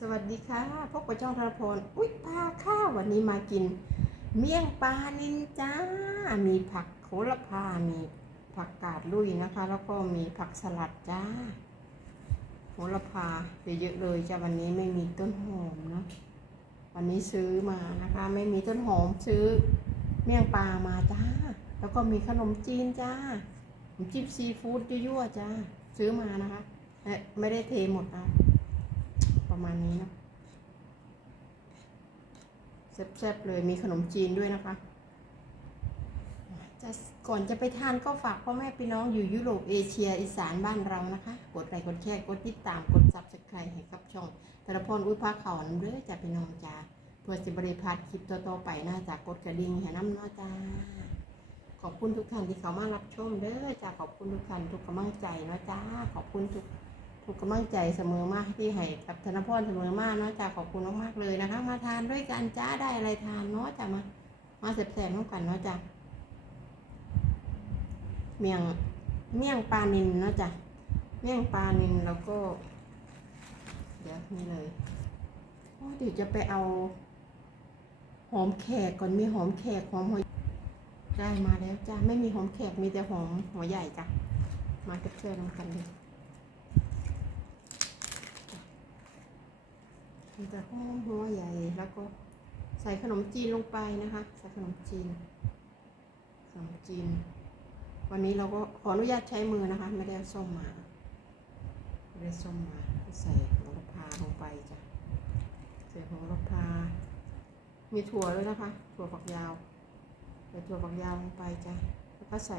สวัสดีค่ะพบกับช่องธรพลอุ๊ยพาข้าววันนี้มากิน เมี่ยงปลานินจ้า มีผักโหระพา มีผักกาดลุยนะคะ แล้วก็มีผักสลัดจ้าโหระพาไปเยอะเลยจ้าวันนี้ไม่มีต้นหอมนะวันนี้ซื้อมานะคะ ไม่มีต้นหอมซื้อเมี่ยงปลามาจ้า แล้วก็มีขนมจีนจ้าขนมจีบซีฟู้ดยั่วๆจ้าซื้อมานะคะเอ๊ะไม่ได้เทหมดนะ ประมาณนี้นะแซ่บๆเลยมีขนมจีนด้วยนะคะจะก่อนจะไปทานก็ฝากพ่อแม่พี่น้องอยู่ยุโรปเอเชียอีสานบ้านเรานะคะ กดไลค์กดแชร์กดติดตามกดซับสไครต์ให้กับช่องธนพรอุ้ยพาเขาน้ำเด้อจากพี่น้องจ้าเพื่อสิบริพาดคลิปต่อๆไปน่าจากดกระดิ่งให้น้ำเน้อจ้าขอบคุณทุกท่านที่เขามารับชมเด้อจ้าขอบคุณทุกท่านทุกกำลังใจเนาะจ้าขอบคุณทุก ทุกกำลังใจเสมอมากที่ให้กับธนพรเสมอมากเนาะจ้าขอบคุณมากๆเลยนะคะ มาทานด้วยกันจ้าได้อะไรทานเนาะจ้ามา มาแสบๆน้องกันเนาะจ้าเมี่ยงเมี่ยงปลานินเนาะจ้าเมี่ยงปลานินแล้วก็ เดี๋ยวนี่เลยโอ้เดี๋ยวจะไปเอา หอมแขกก่อนมีหอมแขกหอมหัวได้มาแล้วจ้าไม่มีหอมแขกมีแต่หอมหัวใหญ่จ้ะมาเสพแซ่บๆน้องกันเลย มันจะหอมหัวใหญ่แล้วก็ใส่ขนมจีนลงไปนะคะ ใส่ขนมจีน ขนมจีน วันนี้เราก็ขออนุญาตใช้มือนะคะ ไม่ได้ส้มมาไม่ได้ส้มมาใส่โหระพาลงไปจ้ะใส่โหระพา มีถั่วด้วยนะคะ ถั่วฝักยาวใส่ถั่วฝักยาวลงไปจ้ะแล้วก็ใส่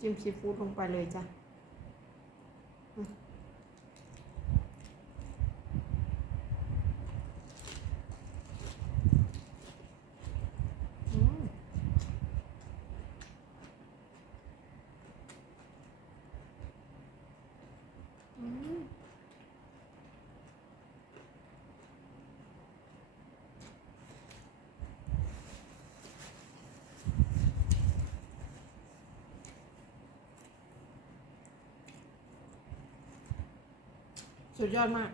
จิ้มซีฟู้ดลงไปเลยจ้ะ อืมอืม สุดยอดมาก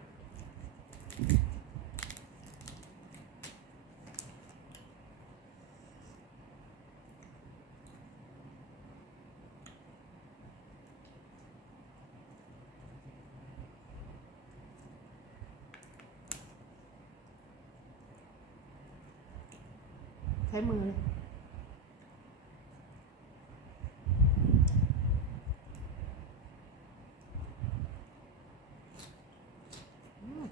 ใช้มือเลยอืม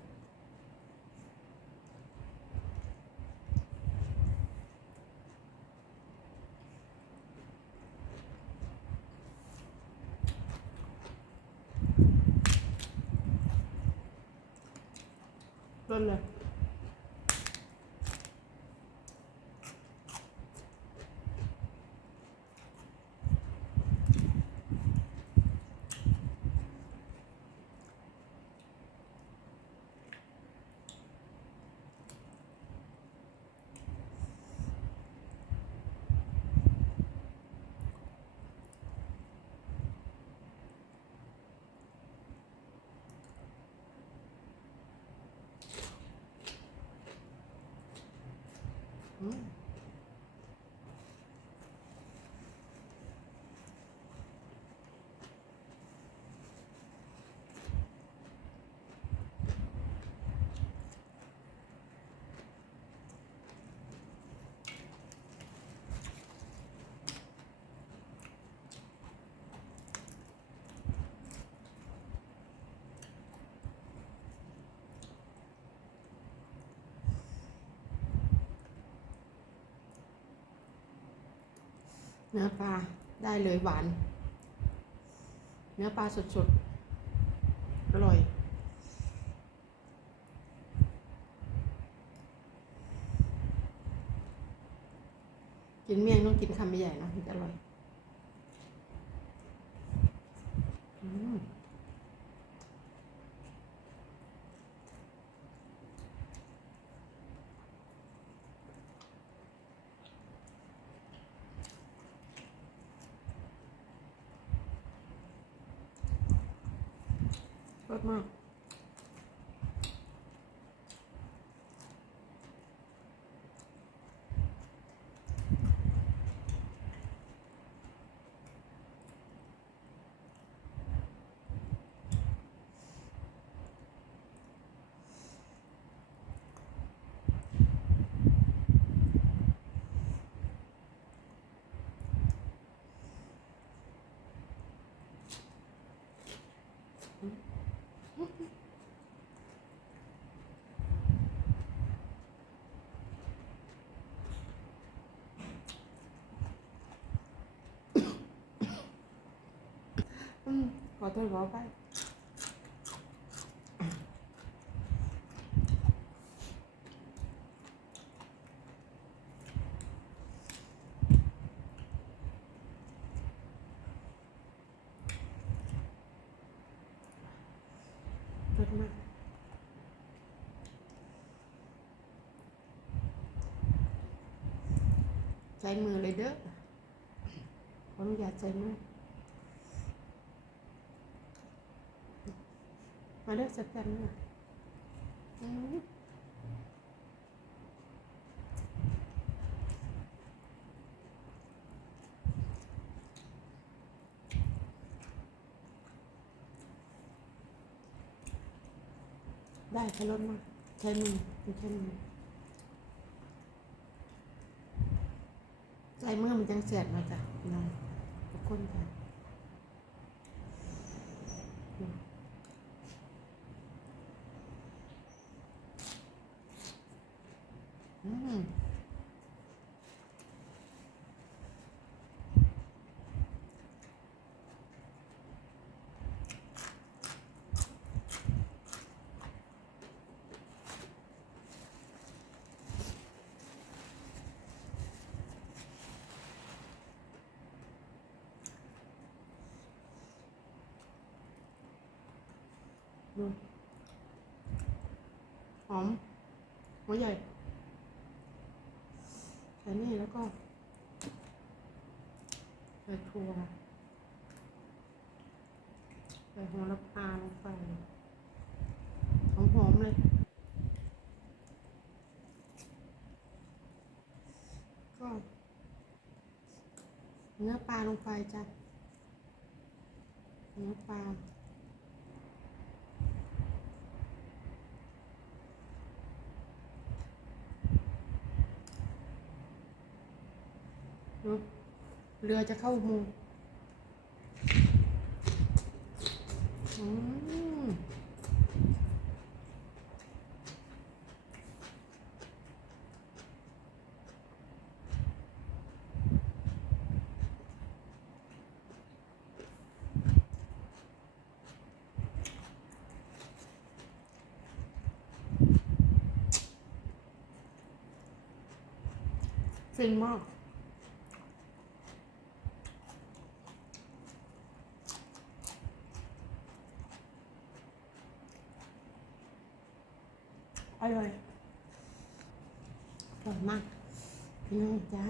เริ่ เนื้อปลาได้เลยหวาน เนื้อปลาสดๆ อร่อยกินเมี่ยงต้องกินคำใหญ่ๆนะถึงจะอร่อยอืมรส มาก อโทษขอไปเปิดมากใช้มือเลยเด้อขออนุญาตใช้มือ มาเลือกสักกันนะอืมได้ใช้รถมาใช้มือไม่ใช้มือใช้มือมันจังเสียดมาจ้ะน้องทุกคนจ้ะ อืมดู หอม หัวใหญ่ใส่นี่แล้วก็ใส่ถั่วใส่หัวละพาลงไปหอมๆเลย ก็เนื้อปลาลงไปจ้ะเนื้อปลาดู เรือจะเข้าอุโมงฟินมาก อร่อยอร่อยมากพี่น้องจ้า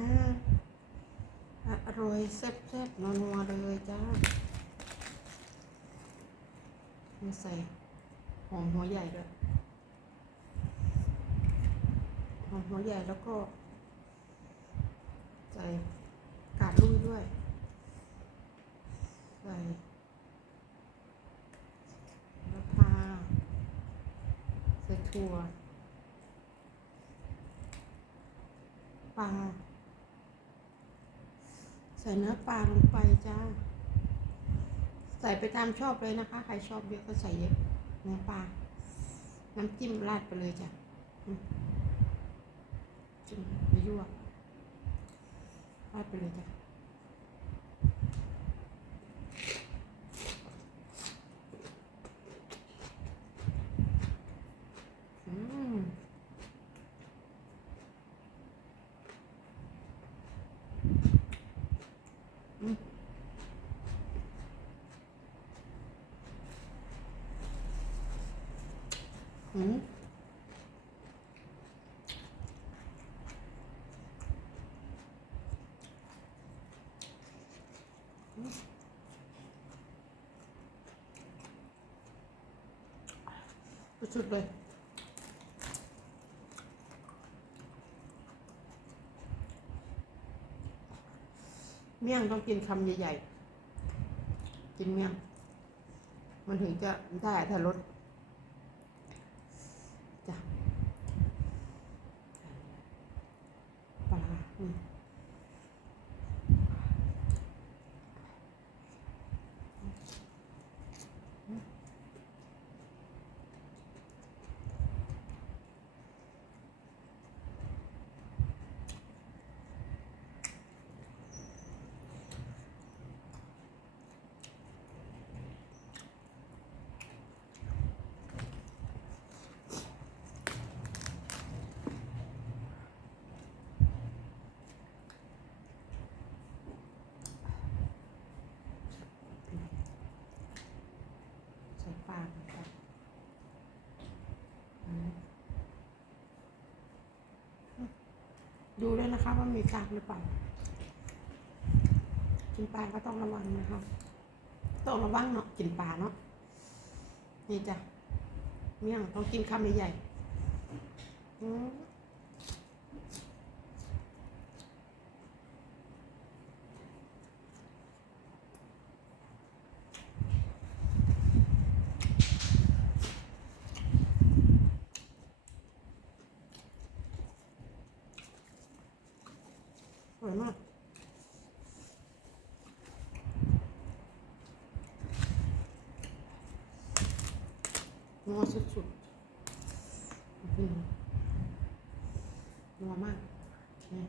อร่อยแซ่บๆนัวๆเลยจ้ามาใส่หอมหัวใหญ่ด้วยหอมหัวใหญ่แล้วก็ ใส่กาดลุยด้วย ใส่มะพร้าวัว ปลา ใส่เนื้อปลาลงไปจ้า ใส่ไปตามชอบเลยนะคะ ใครชอบเยอะก็ใส่เยอะเนื้อปลา น้ำจิ้มราดไปเลยจ้ะจิ้มไปยั่วราดไปเลยจ้ะ อืม อืม อืมสุดเลยเมี่ยงต้องกินคำใหญ่ๆ กินเมี่ยง มันถึงจะได้ถ้ารสากครัดูด้วยนะคะว่ามีกากหรือเปล่ากินปลาก็ต้องระวังนะคะต้องระวังเนาะกินปลาเนาะนี่จ้ะเมี่ยงต้องกินคำใหญ่ๆ วยมากนัวสุดๆนัวมากนี่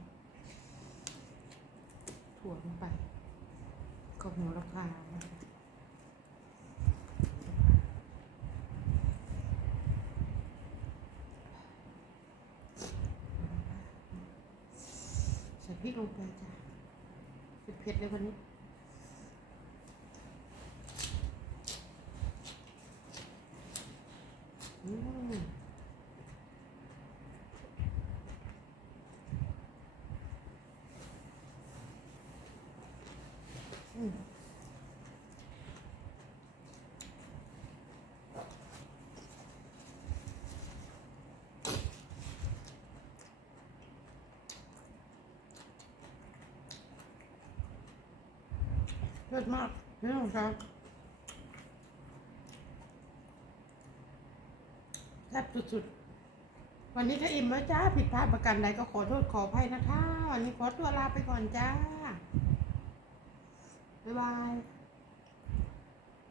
ถั่วลงไปก็หัวละพานะคะใส่พริกลงไปจ้ะเผ็ดเลยวันนี้อืมอืม เลิศมากนี่ของครับแซ่บสุดๆ วันนี้ก็อิ่มแล้วจ้า ผิดพลาดประกันใดก็ขอโทษขออภัยนะคะ วันนี้ขอตัวลาไปก่อนจ้า บ๊ายบาย